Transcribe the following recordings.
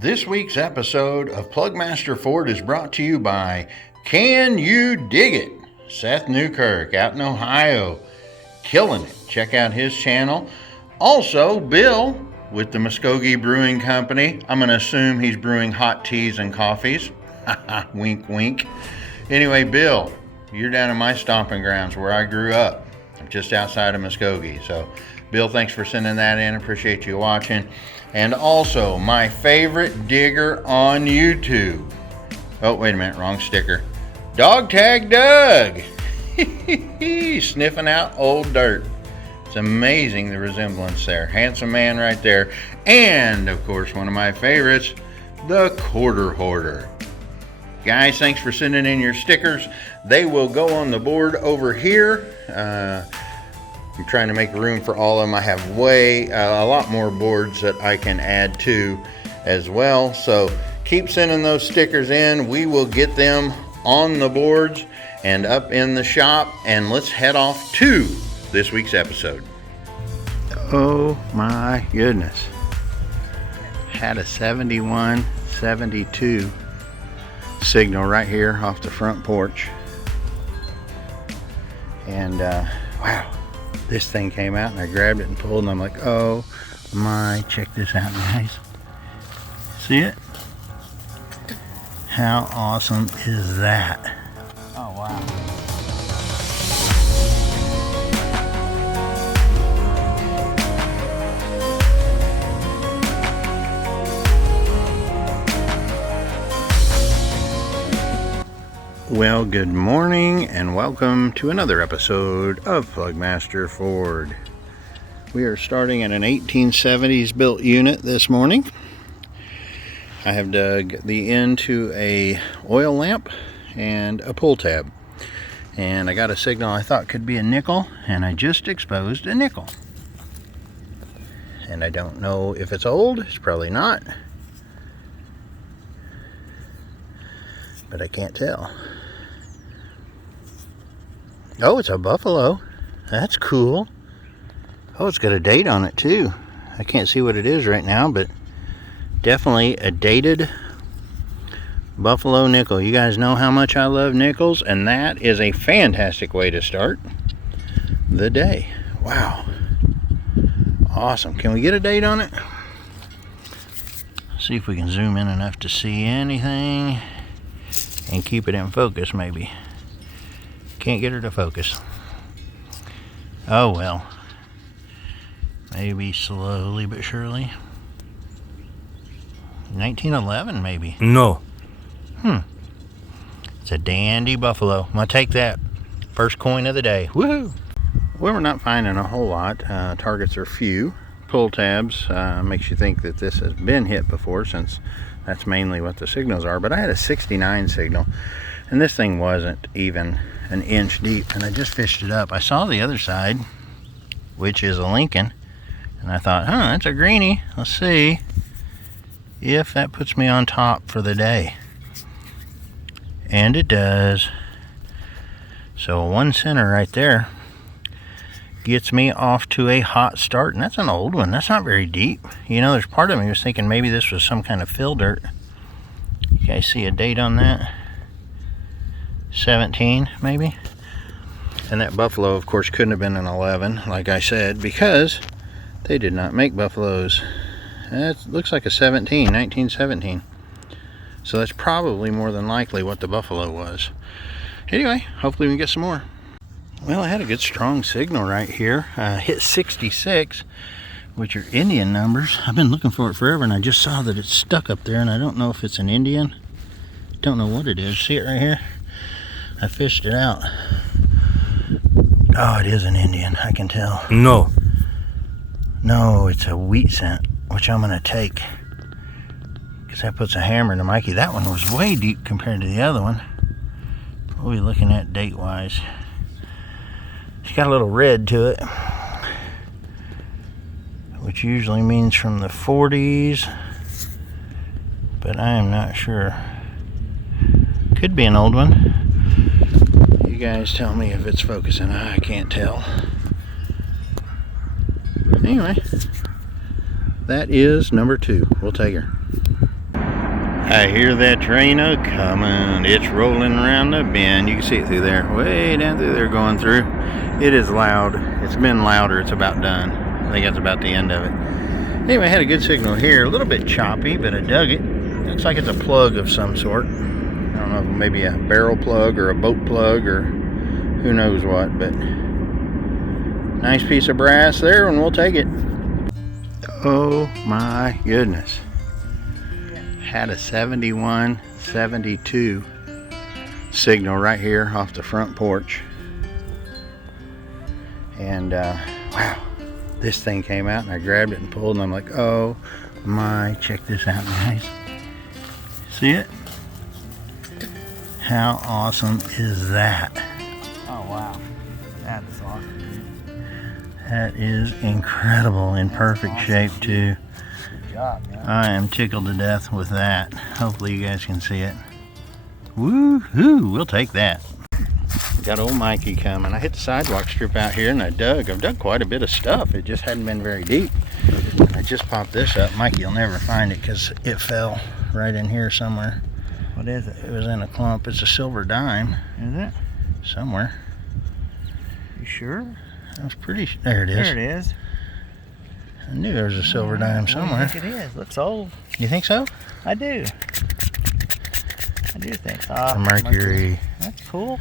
This week's episode of PlugMaster Ford is brought to you by Can You Dig It? Seth Newkirk out in Ohio, killing it. Check out his channel. Also, Bill with the Muskogee Brewing Company. I'm going to assume he's brewing hot teas and coffees. Wink, wink. Anyway, Bill, you're down in my stomping grounds where I grew up, just outside of Muskogee. So, Bill, thanks for sending that in. Appreciate you watching. And also, my favorite digger on YouTube. Oh, wait a minute, wrong sticker. Dog Tag Doug. Sniffing out old dirt. It's amazing the resemblance there. Handsome man right there. And, of course, one of my favorites, the Quarter Hoarder. Guys, thanks for sending in your stickers. They will go on the board over here. I'm trying to make room for all of them. I have a lot more boards that I can add to as well. So keep sending those stickers in. We will get them on the boards and up in the shop. And let's head off to this week's episode. Oh my goodness. Had a 71, 72 signal right here off the front porch. And wow. This thing came out and I grabbed it and pulled and I'm like, oh my, check this out, guys. See it? How awesome is that? Oh wow. Well, good morning and welcome to another episode of PlugMaster Ford. We are starting at an 1870s built unit this morning. I have dug the end to a oil lamp and a pull tab. And I got a signal I thought could be a nickel, and I just exposed a nickel. And I don't know if it's old, it's probably not. But I can't tell. Oh, it's a buffalo. That's cool. Oh, it's got a date on it too. I can't see what it is right now, but definitely a dated buffalo nickel. You guys know how much I love nickels, and that is a fantastic way to start the day. Wow. Awesome. Can we get a date on it? See if we can zoom in enough to see anything and keep it in focus maybe. Can't get her to focus. Oh well. Maybe slowly but surely. 1911 maybe. No. It's a dandy buffalo. I'm gonna take that. First coin of the day. Woohoo! Well, we're not finding a whole lot. Targets are few. Pull tabs makes you think that this has been hit before, since that's mainly what the signals are. But I had a 69 signal, and this thing wasn't even an inch deep, and I just fished it up. I saw the other side, which is a Lincoln, and I thought, that's a greenie. Let's see if that puts me on top for the day. And it does. So one center right there gets me off to a hot start, and that's an old one. That's not very deep. You know, there's part of me was thinking maybe this was some kind of fill dirt. You guys see a date on that? 17 maybe. And that buffalo, of course, couldn't have been an 11, like I said, because they did not make buffaloes. That looks like a 1917. So that's probably more than likely what the buffalo was. Anyway, hopefully we can get some more. Well, I had a good strong signal right here. Hit 66, which are Indian numbers. I've been looking for it forever, and I just saw that it's stuck up there, and I don't know if it's an Indian. Don't know what it is. See it right here? I fished it out. Oh, it is an Indian, I can tell. No. No, it's a wheat scent, which I'm going to take, because that puts a hammer into Mikey. That one was way deep compared to the other one. What are we looking at date-wise? It's got a little red to it, which usually means from the 40s, but I am not sure. Could be an old one. You guys tell me if it's focusing. I can't tell. Anyway, that is number 2. We'll take her. I hear that train a-coming. It's rolling around the bend. You can see it through there. Way down through there going through. It is loud. It's been louder. It's about done. I think that's about the end of it. Anyway, I had a good signal here. A little bit choppy, but I dug it. Looks like it's a plug of some sort. I don't know, maybe a barrel plug or a boat plug or who knows what, but nice piece of brass there, and we'll take it. Oh my goodness. Had a 71, 72 signal right here off the front porch. And wow, this thing came out and I grabbed it and pulled, and I'm like, oh my, check this out, guys. See it? How awesome is that? Oh wow, that is awesome. That is incredible, in perfect shape too. Good job, man. I am tickled to death with that. Hopefully you guys can see it. Woo-hoo, we'll take that. Got old Mikey coming. I hit the sidewalk strip out here and I've dug quite a bit of stuff. It just hadn't been very deep. I just popped this up. Mikey will never find it because it fell right in here somewhere. What is it? It was in a clump. It's a silver dime. Is it? Somewhere. You sure? I was pretty sure. There it is. There it is. I knew there was a silver dime somewhere. I think it is. Looks old. You think so? I do. I do think so. A Mercury. That's cool.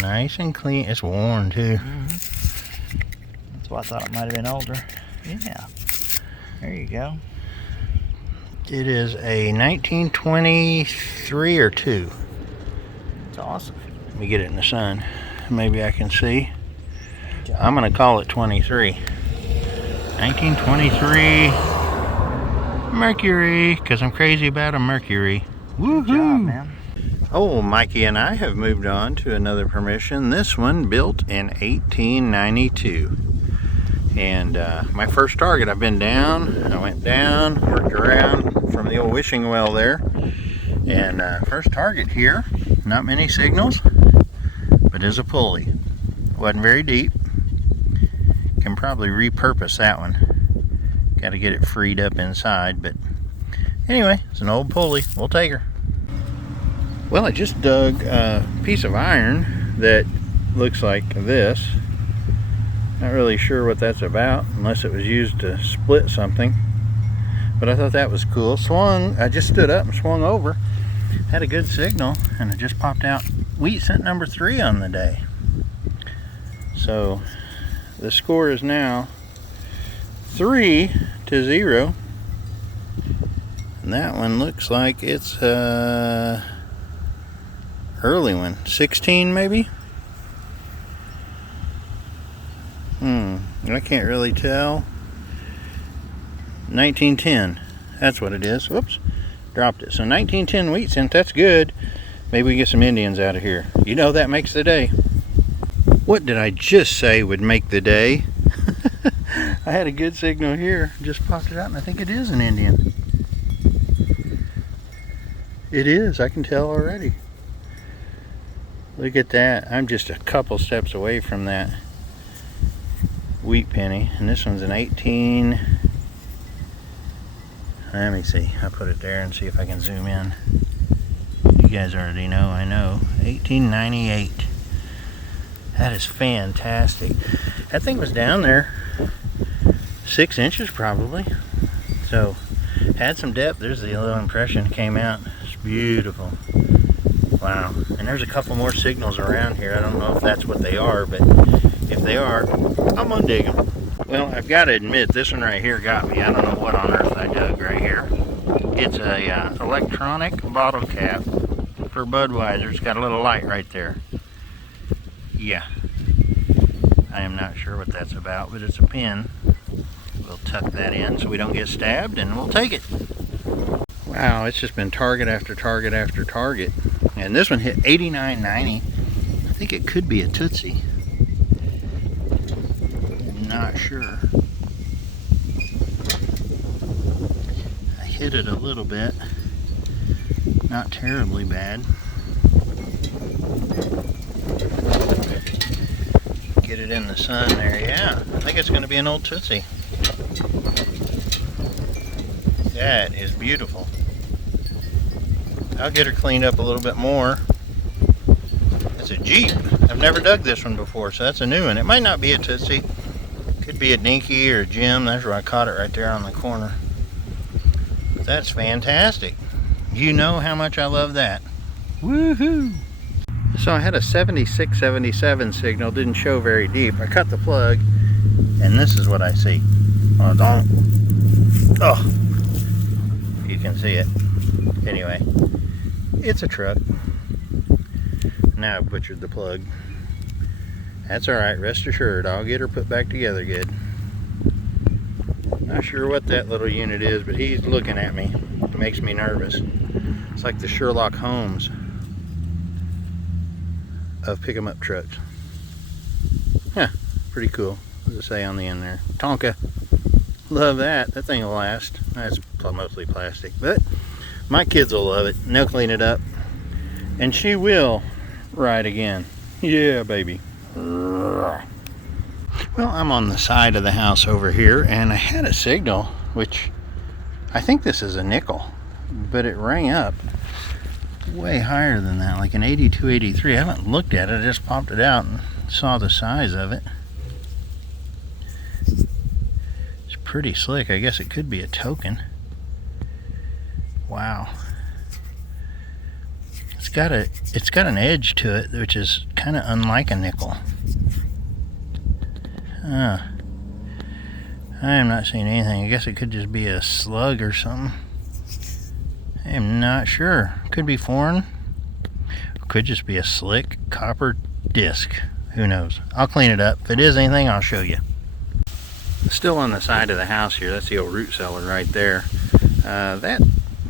Nice and clean. It's worn too. That's why I thought it might have been older. Yeah. There you go. It is a 1923 or 2. It's awesome. Let me get it in the sun. Maybe I can see. I'm going to call it 23. 1923 Mercury, because I'm crazy about a Mercury. Woohoo! Good job, man. Oh, Mikey and I have moved on to another permission. This one built in 1892. And my first target, I've been down. I went down, worked around from the old wishing well there. And first target here, not many signals, but is a pulley. Wasn't very deep. Can probably repurpose that one. Got to get it freed up inside, but anyway, it's an old pulley. We'll take her. Well, I just dug a piece of iron that looks like this. Not really sure what that's about, unless it was used to split something. But I thought that was cool. I just stood up and swung over. Had a good signal, and it just popped out wheat cent number 3 on the day. So the score is now 3-0. And that one looks like it's early one. 16 maybe? I can't really tell. 1910. That's what it is. Whoops. Dropped it. So 1910 wheat cent. That's good. Maybe we get some Indians out of here. You know that makes the day. What did I just say would make the day? I had a good signal here. Just popped it out, and I think it is an Indian. It is. I can tell already. Look at that. I'm just a couple steps away from that wheat penny, and this one's an 18. Let me see. I'll put it there and see if I can zoom in. You guys already know, I know. 1898. That is fantastic. That thing was down there 6 inches probably. So had some depth. There's the little impression came out. It's beautiful. Wow. And there's a couple more signals around here. I don't know if that's what they are, but if they are, I'm gonna dig them. Well, I've got to admit, this one right here got me. I don't know what on earth I dug right here. It's a electronic bottle cap for Budweiser. It's got a little light right there. Yeah. I am not sure what that's about, but it's a pin. We'll tuck that in so we don't get stabbed, and we'll take it. Wow, it's just been target after target after target. And this one hit 89.90. I think it could be a Tootsie. I'm not sure. I hit it a little bit. Not terribly bad. Get it in the sun there. Yeah, I think it's going to be an old Tootsie. That is beautiful. I'll get her cleaned up a little bit more. It's a Jeep. I've never dug this one before, so that's a new one. It might not be a Tootsie. Could be a Dinky or a Jim. That's where I caught it, right there on the corner. But that's fantastic. You know how much I love that. Woohoo! So I had a 76-77 signal, didn't show very deep. I cut the plug, and this is what I see. Oh, you can see it. Anyway, it's a truck. Now I've butchered the plug. That's alright, rest assured, I'll get her put back together good. Not sure what that little unit is, but he's looking at me. It makes me nervous. It's like the Sherlock Holmes of pick 'em up trucks. Huh, pretty cool. What does it say on the end there? Tonka. Love that. That thing will last. That's mostly plastic, but my kids will love it. And they'll clean it up. And she will ride again. Yeah, baby. Well, I'm on the side of the house over here, and I had a signal, which I think this is a nickel, but it rang up way higher than that, like an 82, 83. I haven't looked at it. I just popped it out and saw the size of it. It's pretty slick. I guess it could be a token. Wow. It's got an edge to it, which is kind of unlike a nickel. I am not seeing anything. I guess it could just be a slug or something. I am not sure. Could be foreign. Could just be a slick copper disc. Who knows? I'll clean it up. If it is anything, I'll show you. Still on the side of the house here. That's the old root cellar right there. That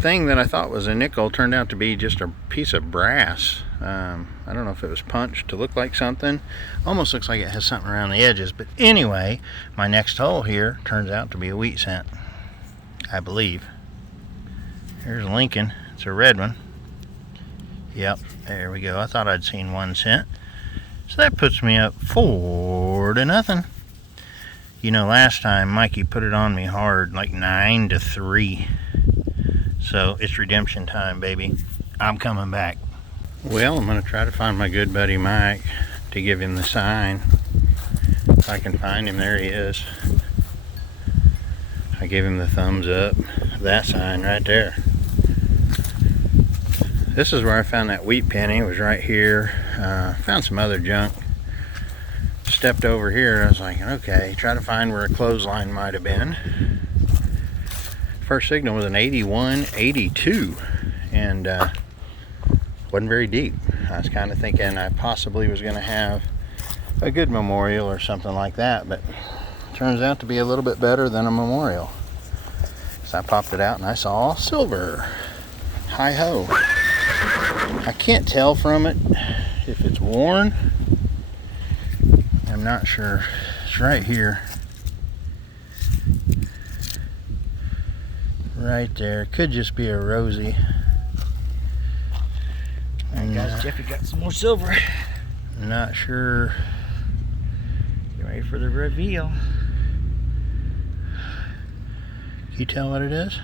thing that I thought was a nickel turned out to be just a piece of brass. I don't know if it was punched to look like something. Almost looks like it has something around the edges. But anyway, my next hole here turns out to be a wheat cent, I believe. Here's Lincoln. It's a red one. Yep, there we go. I thought I'd seen 1 cent. So that puts me up 4-0. You know, last time Mikey put it on me hard, like 9-3. So it's redemption time, baby. I'm coming back. Well, I'm going to try to find my good buddy Mike to give him the sign. If I can find him, there he is. I gave him the thumbs up. That sign right there. This is where I found that wheat penny. It was right here. Found some other junk. Stepped over here. I was like, okay, try to find where a clothesline might have been. First signal was an 81-82, and wasn't very deep. I was kind of thinking I possibly was going to have a good memorial or something like that, but it turns out to be a little bit better than a memorial. So I popped it out and I saw silver. Hi ho. I can't tell from it if it's worn. I'm not sure. It's right here. Right there. Could just be a rosy. Alright guys, Jeffy got some more silver. Not sure. Get ready for the reveal. Can you tell what it is?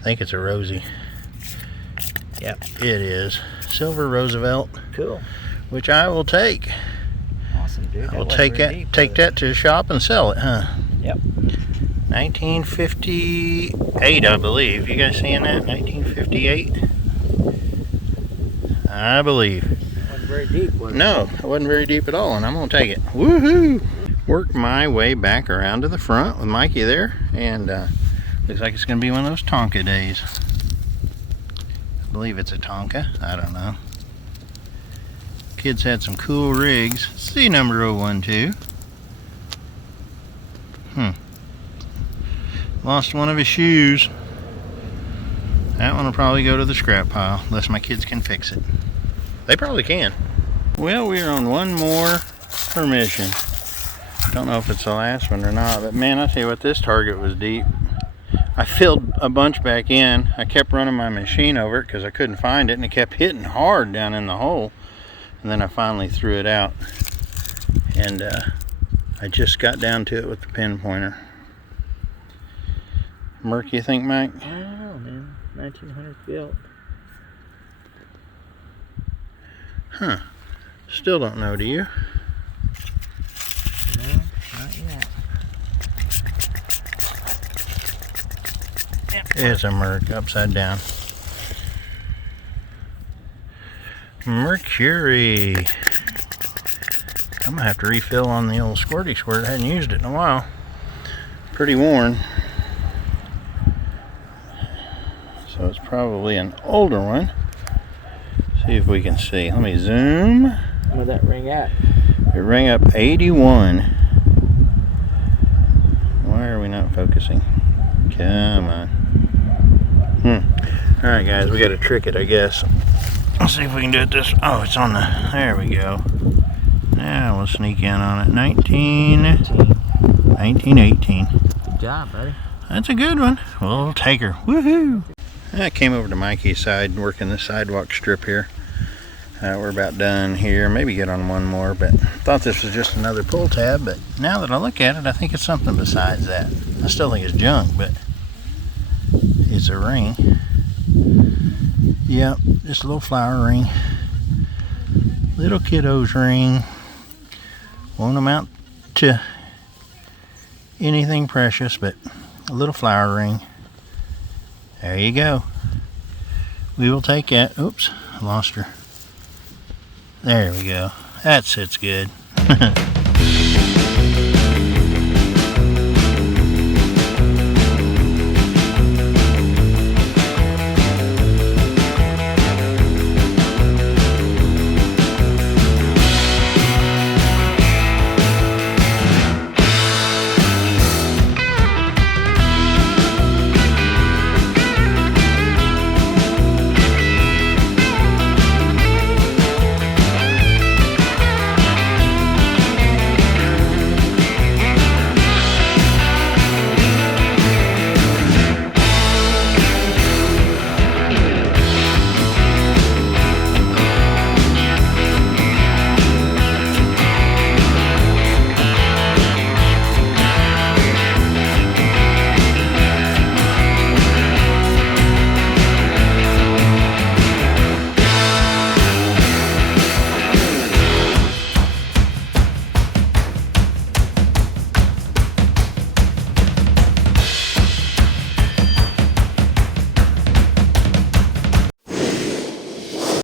I think it's a rosy. Yep. It is. Silver Roosevelt. Cool. Which I will take. Awesome, dude. I will take that to the shop and sell it, huh? Yep. 1958, I believe. You guys seeing that? 1958? I believe. Wasn't very deep, was it? No, it wasn't very deep at all, and I'm going to take it. Woohoo! Worked my way back around to the front with Mikey there, and looks like it's going to be one of those Tonka days. I believe it's a Tonka. I don't know. Kids had some cool rigs. C number 012. Lost one of his shoes. That one will probably go to the scrap pile, unless my kids can fix it. They probably can. Well, we're on one more permission. Don't know if it's the last one or not, but man, I tell you what, this target was deep. I filled a bunch back in. I kept running my machine over it because I couldn't find it, and it kept hitting hard down in the hole. And then I finally threw it out, and I just got down to it with the pin pointer. Merc, you think, Mike? I don't know, man. 1900 built. Huh. Still don't know, do you? No, not yet. It's a Merc upside down. Mercury. I'm gonna have to refill on the old squirty squirt. I hadn't used it in a while. Pretty worn. So it's probably an older one. See if we can see. Let me zoom. Where'd that ring at? It rang up 81. Why are we not focusing? Come on. Alright guys, we gotta trick it, I guess. Let's see if we can do it this. Oh, it's on the. There we go. Now we'll sneak in on it. 1918. Good job, buddy. That's a good one. We'll take her. Woohoo! I came over to Mikey's side, working the sidewalk strip here. We're about done here. Maybe get on one more, but thought this was just another pull tab. But now that I look at it, I think it's something besides that. I still think it's junk, but it's a ring. Yep, just a little flower ring. Little kiddo's ring. Won't amount to anything precious, but a little flower ring. There you go. We will take that. Oops, I lost her. There we go. That sits good.